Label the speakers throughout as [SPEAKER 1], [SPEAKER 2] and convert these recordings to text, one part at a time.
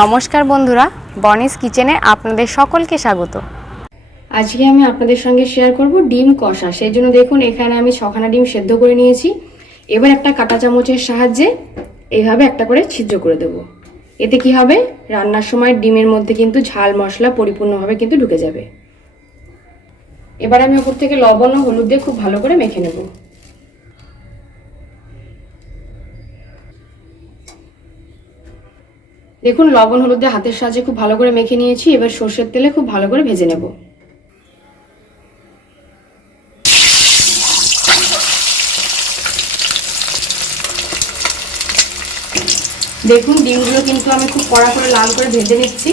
[SPEAKER 1] নমস্কার বন্ধুরা, বনিস কিচেনে আপনাদের সকলকে স্বাগত।
[SPEAKER 2] আজকে আমি আপনাদের সঙ্গে শেয়ার করব ডিম কষা। সেই জন্য দেখুন, এখানে আমি ছখানা ডিম সেদ্ধ করে নিয়েছি। এবার একটা কাঁটা চামচের সাহায্যে এইভাবে একটা করে ছিদ্র করে দেব। এতে কি হবে? রান্নার সময় ডিমের মধ্যে কিন্তু ঝাল মশলা পরিপূর্ণভাবে কিন্তু ঢুকে যাবে। এবার আমি ওপর থেকে লবণ ও হলুদ দিয়ে খুব ভালো করে মেখে নেব। দেখুন, লবণ, হলুদ হাতের সাহায্যে খুব ভালো করে মেখে নিয়েছি। এবার সর্ষের তেলে খুব ভালো করে ভেজে নেব। দেখুন, ডিমগুলো কিন্তু আমি খুব কড়া করে লাল করে ভেজে নিচ্ছি।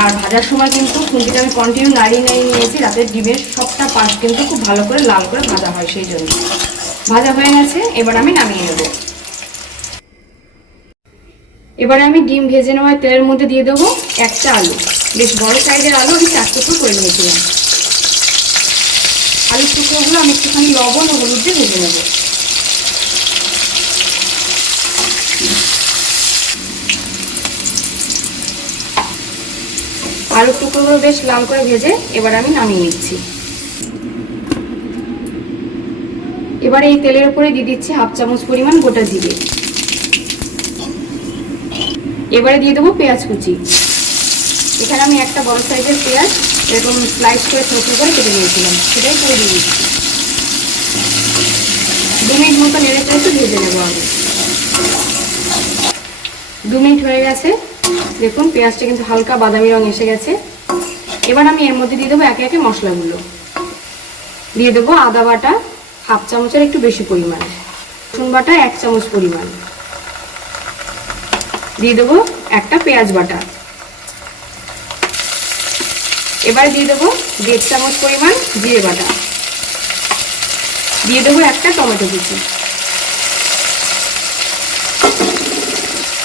[SPEAKER 2] আর ভাজার সময় কিন্তু খুন্তিটা আমি কন্টিনিউ নাড়িয়ে নাড়িয়ে নিয়েছি। রাতের ডিমের সবটা পাশ কিন্তু খুব ভালো করে লাল করে ভাজা হয় সেই জন্য। ভাজা হয়ে গেছে, এবার আমি নামিয়ে নেব। এবারে আমি ডিম ভেজে নেওয়া তেলের মধ্যে দিয়ে দেবো একটা আলু। বেশ বড় সাইজের আলু আমি চার টুকরো করে নিয়েছিলাম। আলুর টুকরোগুলো আমি একটুখানি লবণ ও হলুদ দিয়ে ভেজে নেব। আলুর টুকরোগুলো বেশ লাল করে ভেজে এবার আমি নামিয়ে নিচ্ছি। এবারে এই তেলের উপরে দিয়ে দিচ্ছি হাফ চামচ পরিমাণ গোটা জিরে। এবারে দিয়ে দেবো পেঁয়াজ কুচি। এখানে আমি একটা বড় সাইজের পেঁয়াজ এরকম স্লাইস করে ছোট করে কেটে নিয়েছিলাম সেটাই করে দিয়ে দিচ্ছি। দু মিনিট মতো নেড়ে চেড়ে একটু ভেজে নেব আমি দু মিনিট হয়ে গেছে। দেখুন, পেঁয়াজটা কিন্তু হালকা বাদামি রং এসে গেছে। এবার আমি এর মধ্যে দিয়ে দেবো একে একে মশলাগুলো। দিয়ে দেবো আদা বাটা, হাফ চামচের একটু বেশি পরিমাণ। রসুন বাটা এক চামচ পরিমাণ। দিয়ে দেবো একটা পেঁয়াজ বাটা। এবার দিয়ে দেবো দেড় চামচ পরিমাণ জিরে বাটা। দিয়ে দেবো একটা টমেটো কুচি।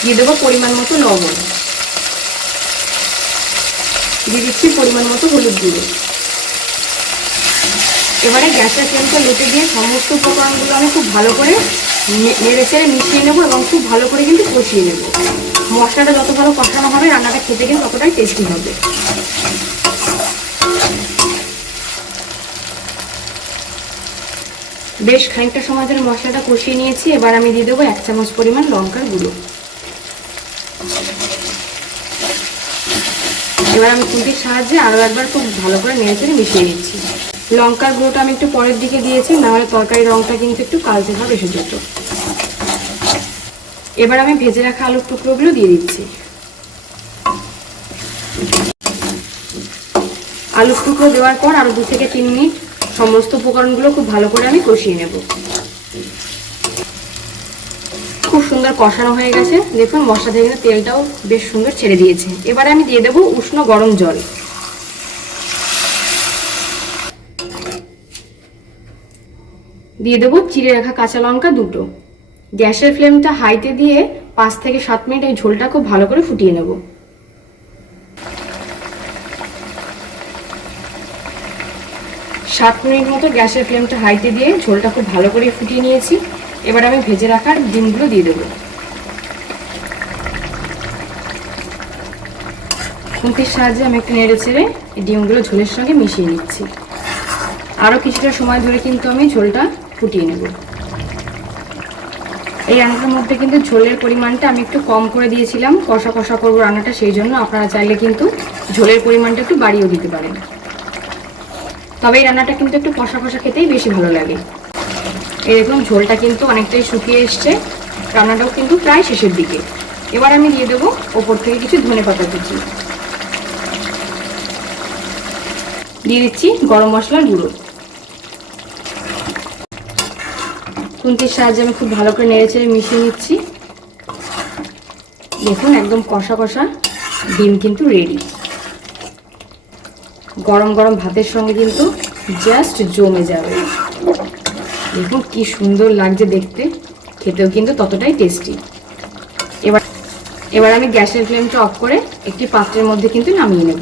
[SPEAKER 2] দিয়ে দেবো পরিমাণ মতো লবণ। দিয়ে দিচ্ছি পরিমাণ মতো হলুদ গুঁড়ো। এবারে গ্যাসের ফ্লেমটা লোটে দিয়ে সমস্ত উপকরণগুলো আমি খুব ভালো করে নেড়ে চেড়ে মিশিয়ে নেব এবং খুব ভালো করে কিন্তু কষিয়ে নেব। মশলাটা যত ভালো কষানো হবে, রান্নাটা খেতে কিন্তু ততটাই টেস্টি হবে। বেশ খানিকটা সময় ধরে মশলাটা কষিয়ে নিয়েছি, এবার আমি দিয়ে দেবো এক চামচ পরিমাণ লঙ্কার গুঁড়ো। এবার আমি খুন্তির সাহায্যে আরও একবার খুব ভালো করে নেড়ে চেড়ে মিশিয়ে দিচ্ছি লঙ্কার গুঁড়োটা আমি একটু পরের দিকে দিয়েছি, নাহলে তরকারির রঙটা কিন্তু একটু কালচে ভাব এসে যেত। এবার আমি ভেজে রাখা আলুর টুকরোগুলো দিয়ে দিচ্ছি। আলুর টুকরো দেওয়ার পর আরও দু থেকে তিন মিনিট সমস্ত উপকরণগুলো খুব ভালো করে আমি কষিয়ে নেব। খুব সুন্দর কষানো হয়ে গেছে। দেখুন মশলা থেকে তেলটাও বেশ সুন্দর ছেড়ে দিয়েছে। এবারে আমি দিয়ে দেবো উষ্ণ গরম জল। দিয়ে দেবো চিড়ে রাখা কাঁচা লঙ্কা দুটো। গ্যাসের ফ্লেমটা হাইতে দিয়ে পাঁচ থেকে সাত মিনিট এই ঝোলটা খুব ভালো করে ফুটিয়ে নেব। সাত মিনিট মতো গ্যাসের ফ্লেমটা হাইতে দিয়ে ঝোলটা খুব ভালো করে ফুটিয়ে নিয়েছি। এবার আমি ভেজে রাখার ডিমগুলো দিয়ে দেবো। খুন্তির সাহায্যে আমি একটু নেড়ে ছেড়ে ডিমগুলো ঝোলের সঙ্গে মিশিয়ে নিচ্ছি। আরও কিছুটা সময় ধরে কিন্তু আমি ঝোলটা ফুটিয়ে নেব। এই রান্নাটার মধ্যে কিন্তু ঝোলের পরিমাণটা আমি একটু কম করে দিয়েছিলাম। কষা কষা করব রান্নাটা, সেই জন্য আপনারা চাইলে কিন্তু ঝোলের পরিমাণটা একটু বাড়িয়েও দিতে পারেন। তবে এই রান্নাটা কিন্তু একটু কষা কষা খেতেই বেশি ভালো লাগে। এরকম ঝোলটা কিন্তু অনেকটাই শুকিয়ে এসছে। রান্নাটাও কিন্তু প্রায় শেষের দিকে। এবার আমি দিয়ে দেবো ওপর থেকে কিছু ধনে পাতা কুচি। দিয়ে দিচ্ছি গরম মশলার গুঁড়ো। খুন্তির সাহায্যে আমি খুব ভালো করে নেড়ে চেড়ে মিশিয়ে নিচ্ছি। দেখুন, একদম কষা কষা ডিম কিন্তু রেডি গরম গরম ভাতের সঙ্গে কিন্তু জাস্ট জমে যাবে। দেখুন, কি সুন্দর লাগছে দেখতে। খেতেও কিন্তু ততটাই টেস্টি এবার এবার আমি গ্যাসের ফ্লেমটা অফ করে একটি পাত্রের মধ্যে কিন্তু নামিয়ে নেব।